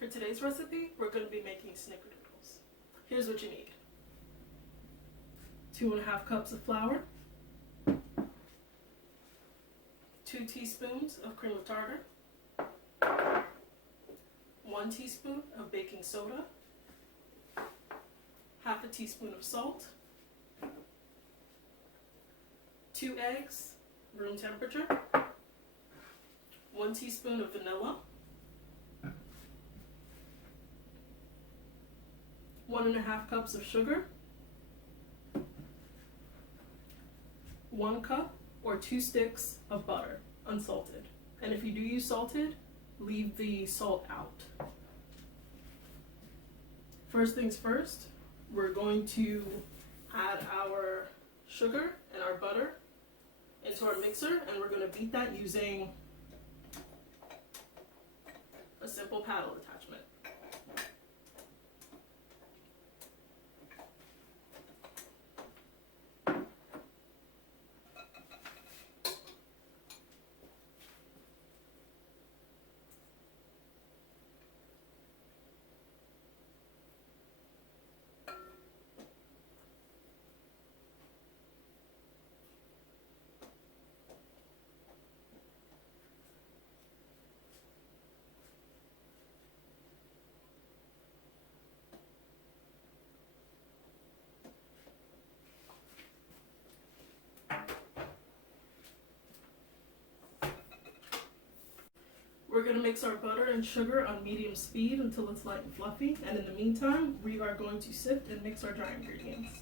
For today's recipe, we're going to be making snickerdoodles. Here's what you need. 2.5 cups of flour, 2 teaspoons of cream of tartar, 1 teaspoon of baking soda, half a teaspoon of salt, 2 eggs, room temperature, 1 teaspoon of vanilla, 1.5 cups of sugar, 1 cup or 2 sticks of butter, unsalted. And if you do use salted, leave the salt out. First things first, we're going to add our sugar and our butter into our mixer, and we're going to beat that using a simple paddle attachment. We're going to mix our butter and sugar on medium speed until it's light and fluffy, and in the meantime, we are going to sift and mix our dry ingredients.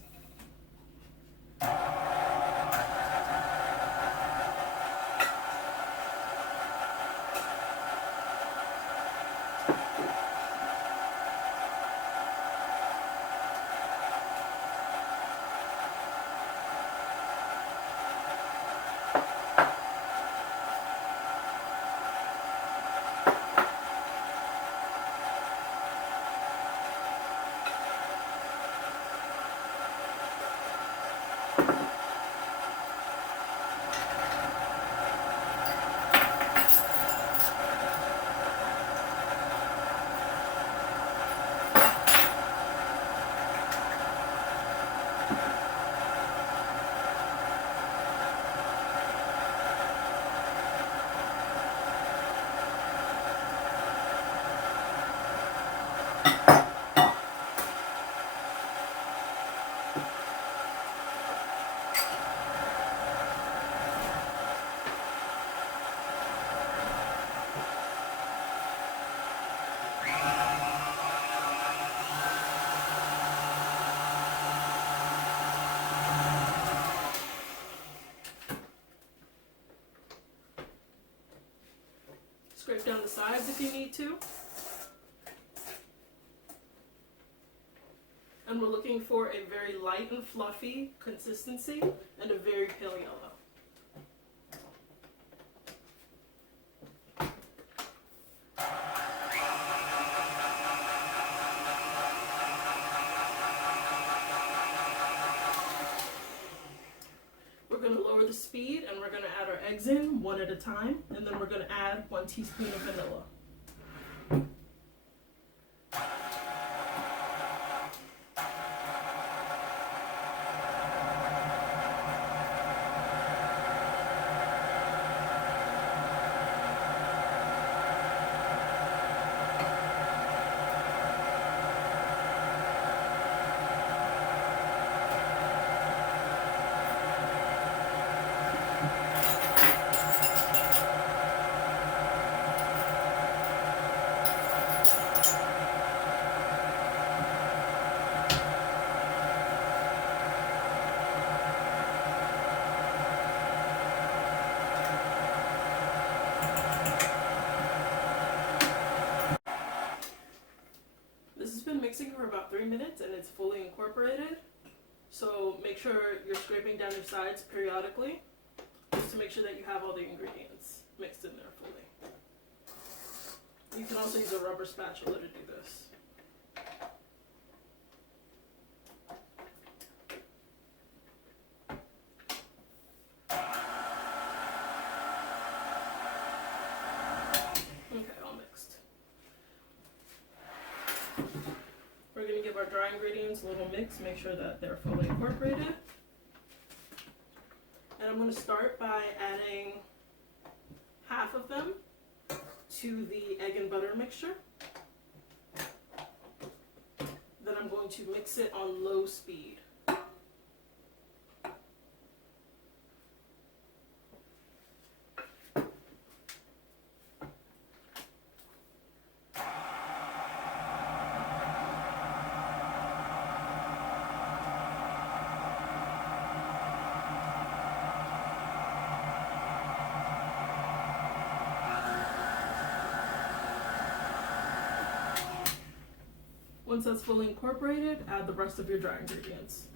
Scrape down the sides if you need to. And we're looking for a very light and fluffy consistency and a very pale yellow. We're going to lower the speed and we're going to add our eggs in one at a time, and then we're going to add 1 teaspoon of vanilla. Mixing for about 3 minutes and it's fully incorporated, so make sure you're scraping down your sides periodically just to make sure that you have all the ingredients mixed in there fully. You can also use a rubber spatula to do this. our dry ingredients a little mix, make sure that they're fully incorporated. And I'm going to start by adding half of them to the egg and butter mixture. Then I'm going to mix it on low speed. Once that's fully incorporated, add the rest of your dry ingredients.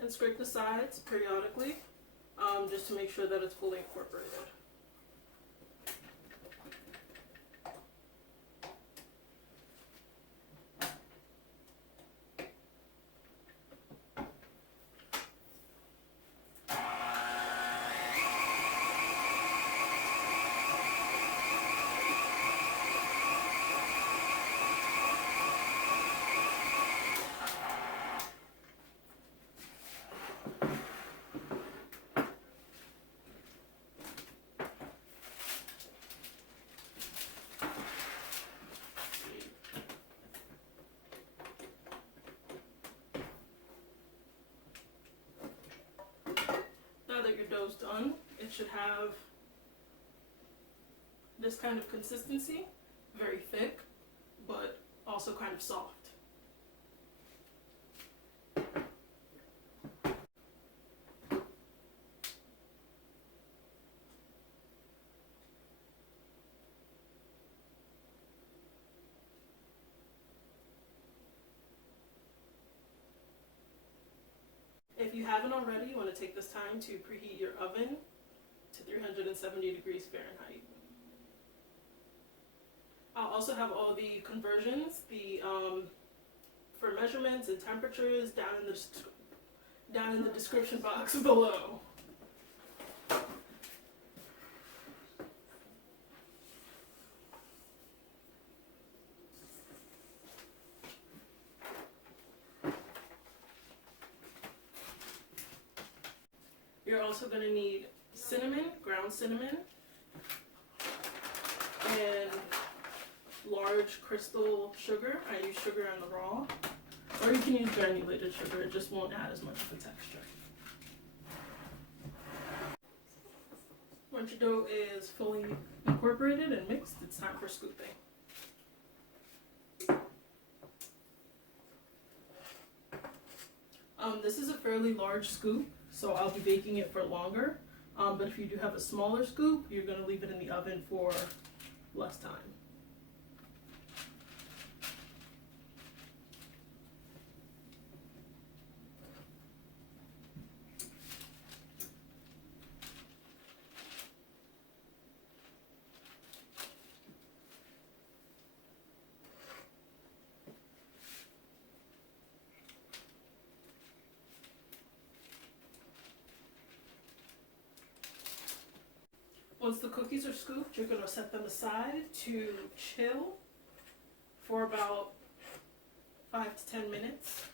And scrape the sides periodically, just to make sure that it's fully incorporated. Now that your dough's done, it should have this kind of consistency, very thick, but also kind of soft. If you haven't already, you want to take this time to preheat your oven to 370 degrees Fahrenheit. I'll also have all the conversions, for measurements and temperatures down in the description box below. You're also going to need cinnamon, ground cinnamon, and large crystal sugar. I use sugar in the raw, or you can use granulated sugar, it just won't add as much of a texture. Once your dough is fully incorporated and mixed, it's time for scooping. This is a fairly large scoop, so I'll be baking it for longer. But if you do have a smaller scoop, you're going to leave it in the oven for less time. Once the cookies are scooped, you're going to set them aside to chill for about 5 to 10 minutes,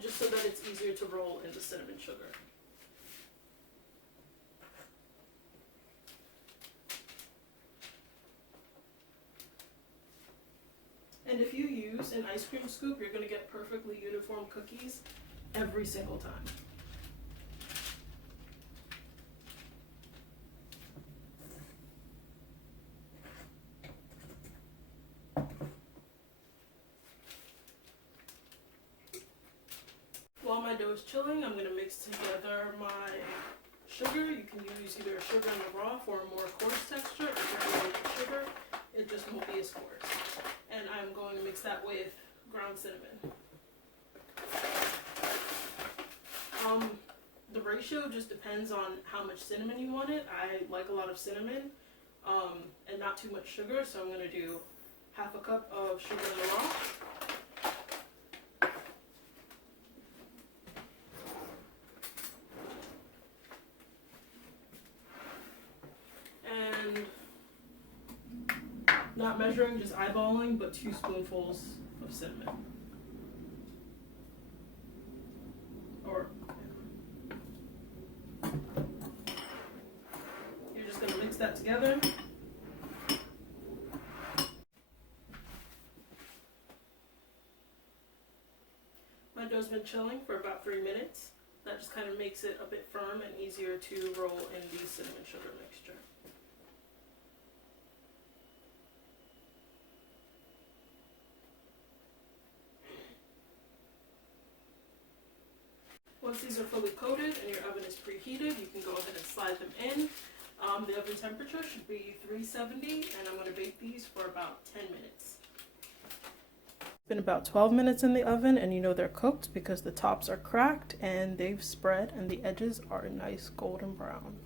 just so that it's easier to roll in the cinnamon sugar. And if you use an ice cream scoop, you're going to get perfectly uniform cookies every single time. While my dough is chilling, I'm going to mix together my sugar, you can use either sugar in the raw for a more coarse texture. If you're going with sugar, it just won't be as coarse. And I'm going to mix that with ground cinnamon. The ratio just depends on how much cinnamon you want it. I like a lot of cinnamon and not too much sugar, so I'm going to do half a cup of sugar in the raw. Not measuring, just eyeballing, but 2 spoonfuls of cinnamon. Or you're just gonna mix that together. My dough's been chilling for about 3 minutes. That just kind of makes it a bit firm and easier to roll in the cinnamon sugar mixture. Once these are fully coated and your oven is preheated, you can go ahead and slide them in. The oven temperature should be 370, and I'm going to bake these for about 10 minutes. It's been about 12 minutes in the oven, and you know they're cooked because the tops are cracked and they've spread and the edges are a nice golden brown.